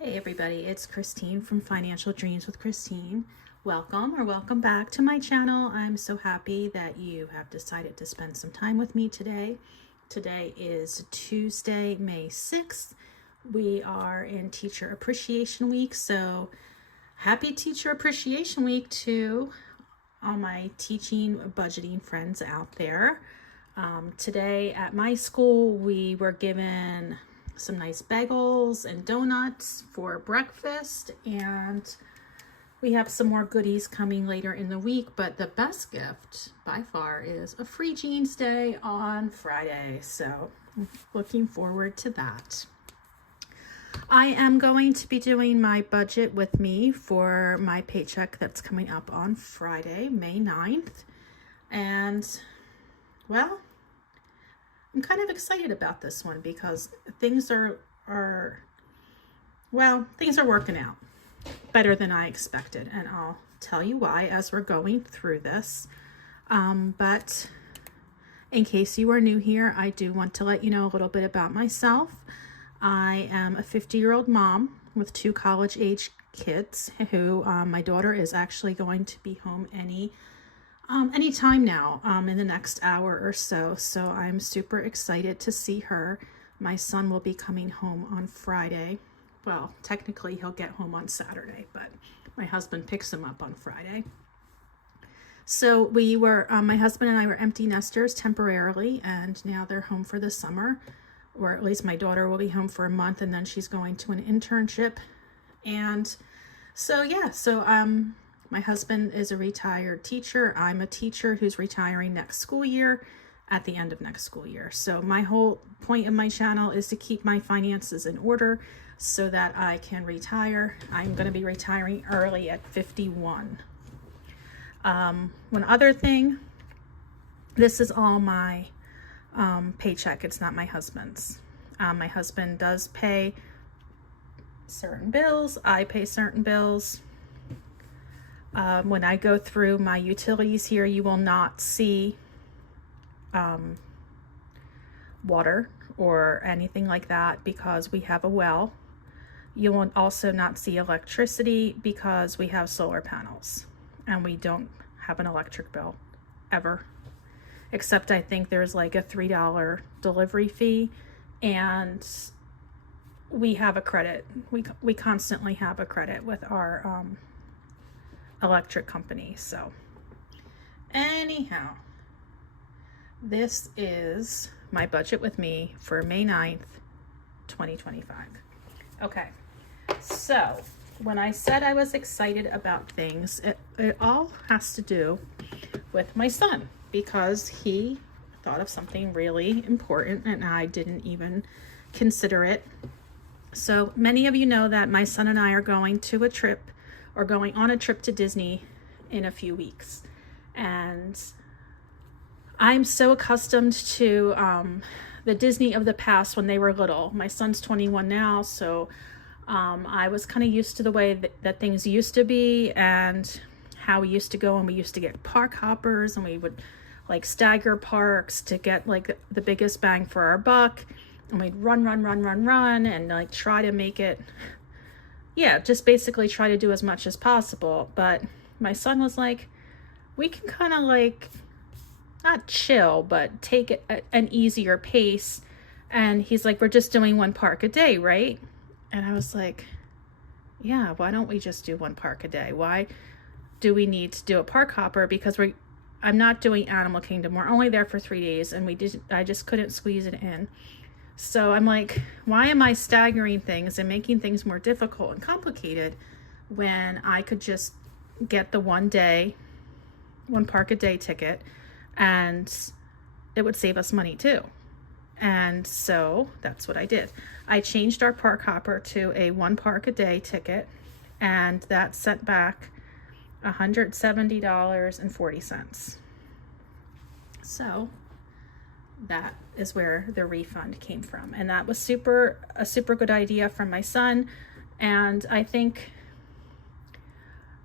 Hey everybody, it's Christine from Financial Dreams with Christine. Welcome back to my channel. I'm so happy that you have decided to spend some time with me today. Today is Tuesday, May 6th. We are in Teacher Appreciation Week, so happy Teacher Appreciation Week to all my teaching budgeting friends out there. Today at my school, we were given some nice bagels and donuts for breakfast, and we have some more goodies coming later in the week, but the best gift by far is a free jeans day on Friday, so I'm looking forward to that. I am going to be doing my budget with me for my paycheck that's coming up on Friday, May 9th, and well, I'm kind of excited about this one because things are working out better than I expected, and I'll tell you why as we're going through this. But in case you are new here, I do want to let you know a little bit about myself. I am a 50-year-old mom with two college-age kids who my daughter is actually going to be home anytime now, in the next hour or so. So I'm super excited to see her. My son will be coming home on Friday. Well, technically he'll get home on Saturday, but my husband picks him up on Friday. So we were, my husband and I were empty nesters temporarily, and now they're home for the summer, or at least my daughter will be home for a month, and then she's going to an internship. And so, yeah, my husband is a retired teacher. I'm a teacher who's retiring next school year, at the end of next school year. So my whole point of my channel is to keep my finances in order so that I can retire. I'm going to be retiring early at 51. One other thing, this is all my paycheck. It's not my husband's. My husband does pay certain bills. I pay certain bills. When I go through my utilities here, you will not see water or anything like that because we have a well. You will also not see electricity because we have solar panels, and we don't have an electric bill ever, except I think there's like a $3 delivery fee, and we have a credit. We constantly have a credit with our electric company. So anyhow, this is my budget with me for May 9th, 2025. Okay, so when I said I was excited about things, it all has to do with my son, because he thought of something really important and I didn't even consider it. So many of you know that my son and I are going on a trip to Disney in a few weeks. And I'm so accustomed to the Disney of the past when they were little. My son's 21 now, so I was kind of used to the way that things used to be and how we used to go, and we used to get park hoppers, and we would like stagger parks to get like the biggest bang for our buck, and we'd run and like try to make it, just basically try to do as much as possible. But my son was like, we can kind of like not chill, but take it at an easier pace. And he's like, we're just doing one park a day, right? And I was like, yeah, why don't we just do one park a day? Why do we need to do a park hopper? Because I'm not doing Animal Kingdom. We're only there for 3 days, and I just couldn't squeeze it in. So I'm like, why am I staggering things and making things more difficult and complicated when I could just get the one park a day ticket, and it would save us money too. And so that's what I did. I changed our park hopper to a one park a day ticket, and that sent back $170.40. So that is where the refund came from, and that was a super good idea from my son. And I think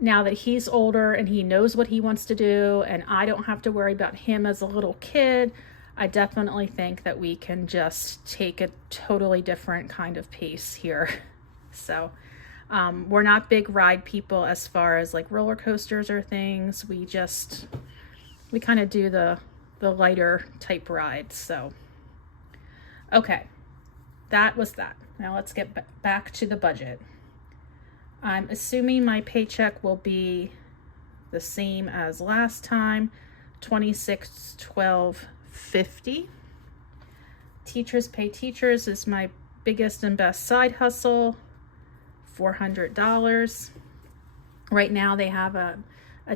now that he's older and he knows what he wants to do, and I don't have to worry about him as a little kid, I definitely think that we can just take a totally different kind of pace here So we're not big ride people as far as like roller coasters or things. We kind of do the lighter type rides. So, okay, that was that. Now let's get back to the budget. I'm assuming my paycheck will be the same as last time, $26.12.50. Teachers pay teachers is my biggest and best side hustle, $400. Right now they have a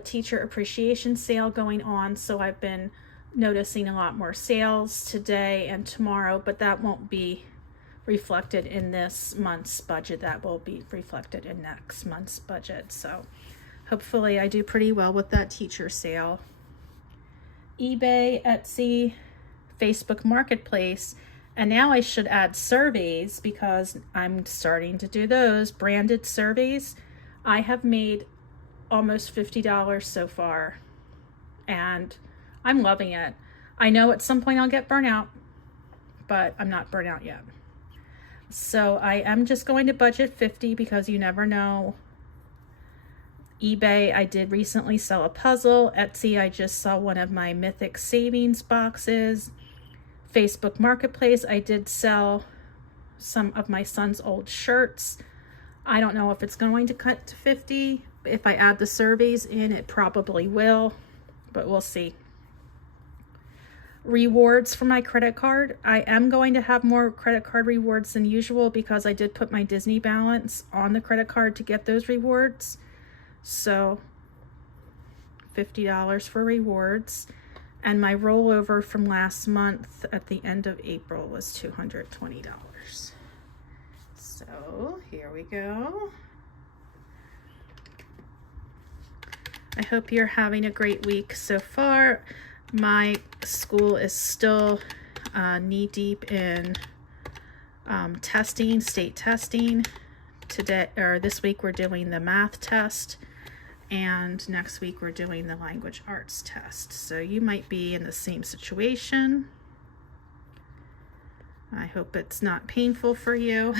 teacher appreciation sale going on, so I've been noticing a lot more sales today and tomorrow, but that won't be reflected in this month's budget. That will be reflected in next month's budget. So hopefully I do pretty well with that teacher sale. eBay, Etsy, Facebook Marketplace, and now I should add surveys because I'm starting to do those branded surveys. I have made almost $50 so far, and I'm loving it. I know at some point I'll get burnt out, but I'm not burnt out yet. So I am just going to budget $50 because you never know. eBay, I did recently sell a puzzle. Etsy, I just saw one of my Mythic savings boxes. Facebook Marketplace, I did sell some of my son's old shirts. I don't know if it's going to cut to 50. If I add the surveys in, it probably will, but we'll see. Rewards for my credit card. I am going to have more credit card rewards than usual because I did put my Disney balance on the credit card to get those rewards. So $50 for rewards. And my rollover from last month at the end of April was $220. So here we go. I hope you're having a great week so far. My school is still knee deep in testing, state testing. Today or this week we're doing the math test, and next week we're doing the language arts test. So you might be in the same situation. I hope it's not painful for you.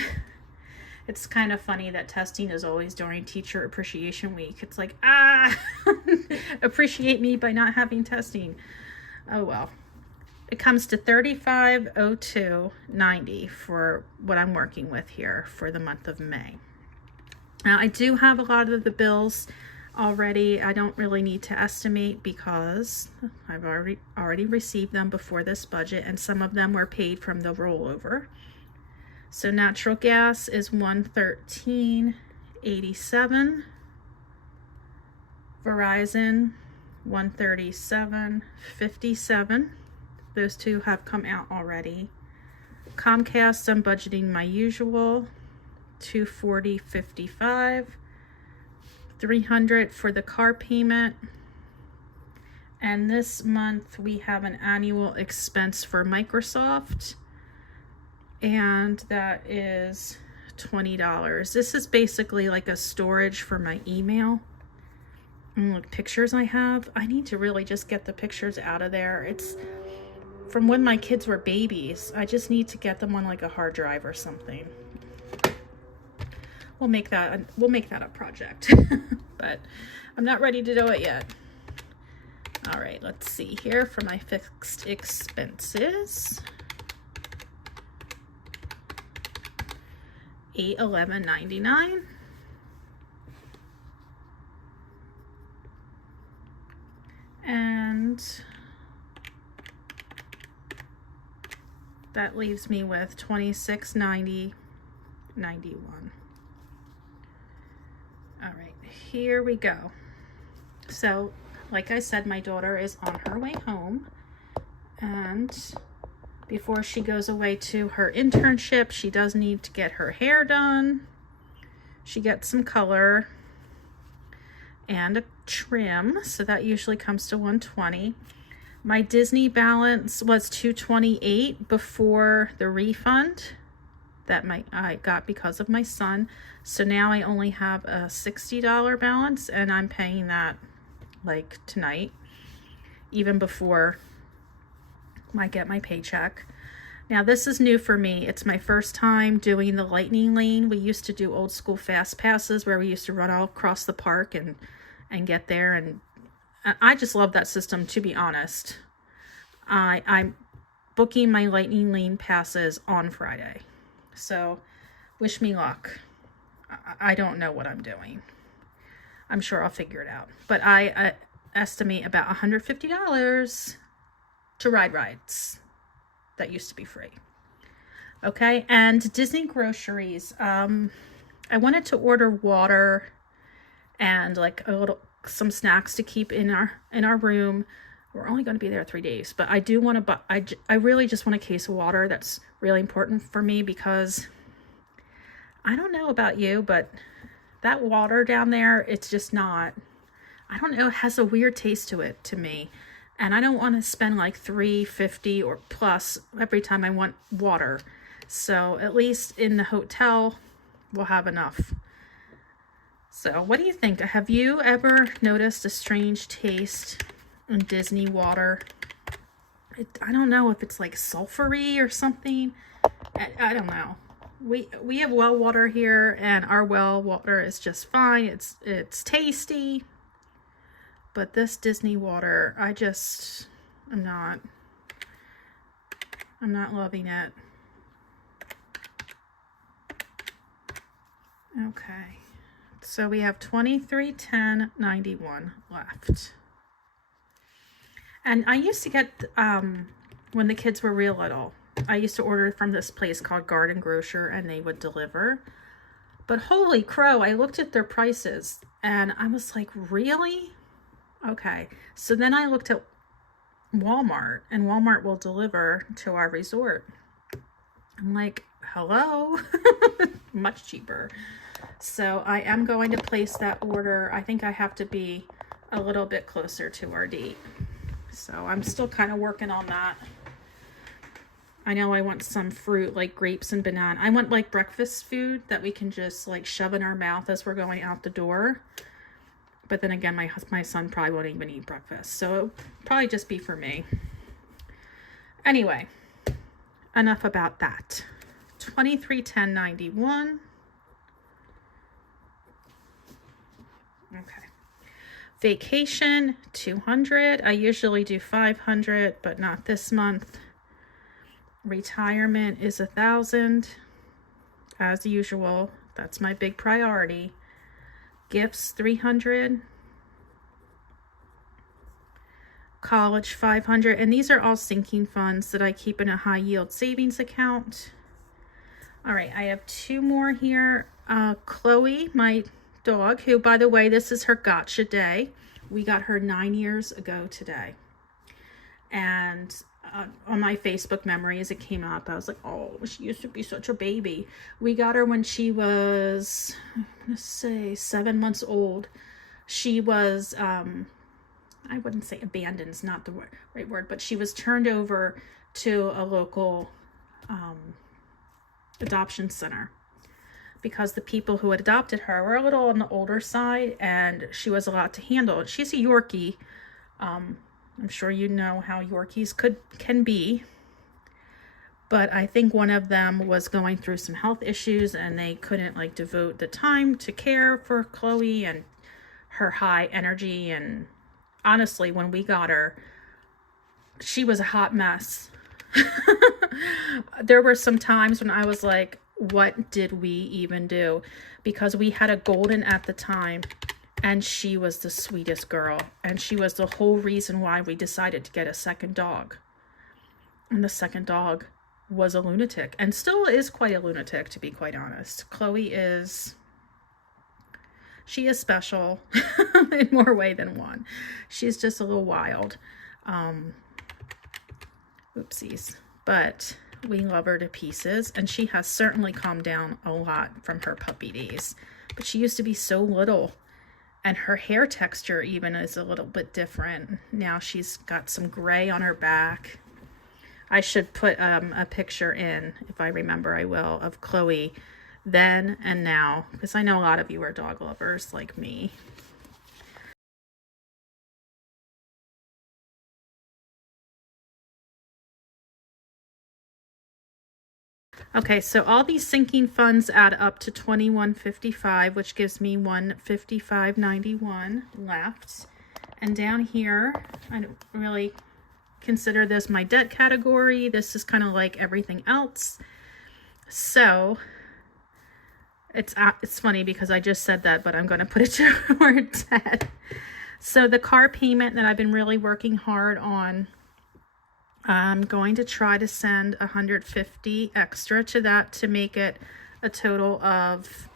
It's kind of funny that testing is always during Teacher Appreciation Week. It's like, appreciate me by not having testing. Oh well. It comes to $35.02.90 for what I'm working with here for the month of May. Now I do have a lot of the bills already. I don't really need to estimate because I've already received them before this budget, and some of them were paid from the rollover. So natural gas is $113.87. Verizon $137.57. Those two have come out already. Comcast, I'm budgeting my usual $240.55. $300 for the car payment. And this month we have an annual expense for Microsoft, and that is $20. This is basically like a storage for my email. And look, pictures I have. I need to really just get the pictures out of there. It's from when my kids were babies. I just need to get them on like a hard drive or something. We'll make that a project. But I'm not ready to do it yet. All right, let's see here for my fixed expenses. $811.99. And that leaves me with $26.90.91. All right, here we go. So, like I said, my daughter is on her way home, and before she goes away to her internship, she does need to get her hair done. She gets some color and a trim, so that usually comes to $120. My Disney balance was $228 before the refund that I got because of my son. So now I only have a $60 balance, and I'm paying that like tonight, even before I get my paycheck. Now this is new for me. It's my first time doing the lightning lane. We used to do old school fast passes where we used to run all across the park and get there, and I just love that system, to be honest. I'm booking my lightning lane passes on Friday. So wish me luck. I don't know what I'm doing. I'm sure I'll figure it out. But I estimate about $150 to ride rides that used to be free. Okay, and Disney groceries. I wanted to order water and like some snacks to keep in our room. We're only going to be there 3 days, but I do want to buy. I really just want a case of water. That's really important for me because I don't know about you, but that water down there, it's just not. I don't know. It has a weird taste to it to me. And I don't want to spend like $3.50 or plus every time I want water. So at least in the hotel, we'll have enough. So what do you think? Have you ever noticed a strange taste in Disney water? I don't know if it's like sulfury or something. I don't know. We have well water here, and our well water is just fine. It's tasty. But this Disney water, I'm not loving it. Okay. So we have 23.10.91 left. And I used to get, when the kids were real little, I used to order from this place called Garden Grocer, and they would deliver. But holy crow, I looked at their prices and I was like, really? Okay. So then I looked at Walmart, and Walmart will deliver to our resort. I'm like, hello? Much cheaper. So I am going to place that order. I think I have to be a little bit closer to our date. So I'm still kind of working on that. I know I want some fruit like grapes and banana. I want like breakfast food that we can just like shove in our mouth as we're going out the door. But then again, my son probably won't even eat breakfast. So it'll probably just be for me. Anyway, enough about that. 23.10.91. Okay. Vacation, 200. I usually do 500, but not this month. Retirement is 1,000. As usual, that's my big priority. Gifts, 300. College, 500. And these are all sinking funds that I keep in a high yield savings account. All right, I have 2 more here. Chloe, my dog, who, by the way, this is her gotcha day. We got her 9 years ago today. And on my Facebook memories, it came up. I was like, oh, she used to be such a baby. We got her when she was, I'm going to say 7 months old. She was, I wouldn't say abandoned, is not the right word, but she was turned over to a local adoption center because the people who had adopted her were a little on the older side, and she was a lot to handle. She's a Yorkie. I'm sure you know how Yorkies can be, but I think one of them was going through some health issues, and they couldn't like devote the time to care for Chloe and her high energy. And honestly, when we got her, she was a hot mess. There were some times when I was like, what did we even do? Because we had a golden at the time, and she was the sweetest girl. And she was the whole reason why we decided to get a second dog. And the second dog was a lunatic, and still is quite a lunatic, to be quite honest. Chloe is, she is special in more way than one. She's just a little wild. Oopsies. But we love her to pieces, and she has certainly calmed down a lot from her puppy days. But she used to be so little, and her hair texture even is a little bit different. Now she's got some gray on her back. I should put a picture in, if I remember I will, of Chloe then and now, because I know a lot of you are dog lovers like me. Okay, so all these sinking funds add up to $21.55, which gives me $155.91 left. And down here, I don't really consider this my debt category. This is kind of like everything else. So it's funny because I just said that, but I'm going to put it toward debt. So the car payment that I've been really working hard on, I'm going to try to send $150 extra to that to make it a total of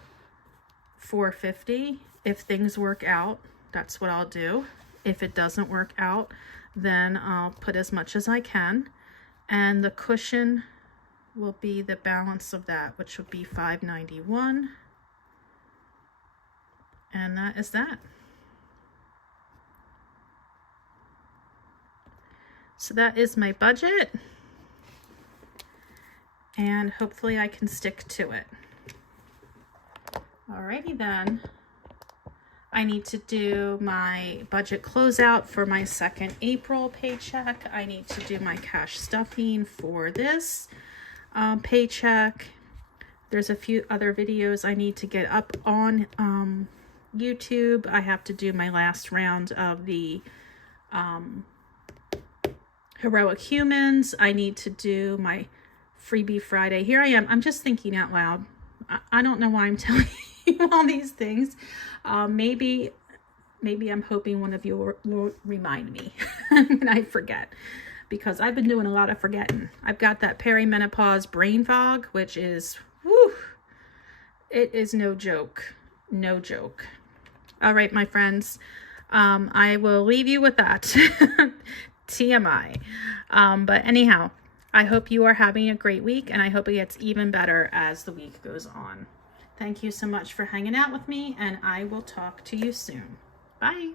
$450. If things work out, that's what I'll do. If it doesn't work out, then I'll put as much as I can. And the cushion will be the balance of that, which would be $591. And that is that. So that is my budget, and hopefully I can stick to it. Alrighty then, I need to do my budget closeout for my second April paycheck. I need to do my cash stuffing for this paycheck. There's a few other videos I need to get up on YouTube. I have to do my last round of the Heroic Humans. I need to do my Freebie Friday. Here I am. I'm just thinking out loud. I don't know why I'm telling you all these things. Maybe I'm hoping one of you will remind me and I forget, because I've been doing a lot of forgetting. I've got that perimenopause brain fog, which is, whew, it is no joke. No joke. All right, my friends. I will leave you with that. TMI. But anyhow, I hope you are having a great week, and I hope it gets even better as the week goes on. Thank you so much for hanging out with me, and I will talk to you soon. Bye.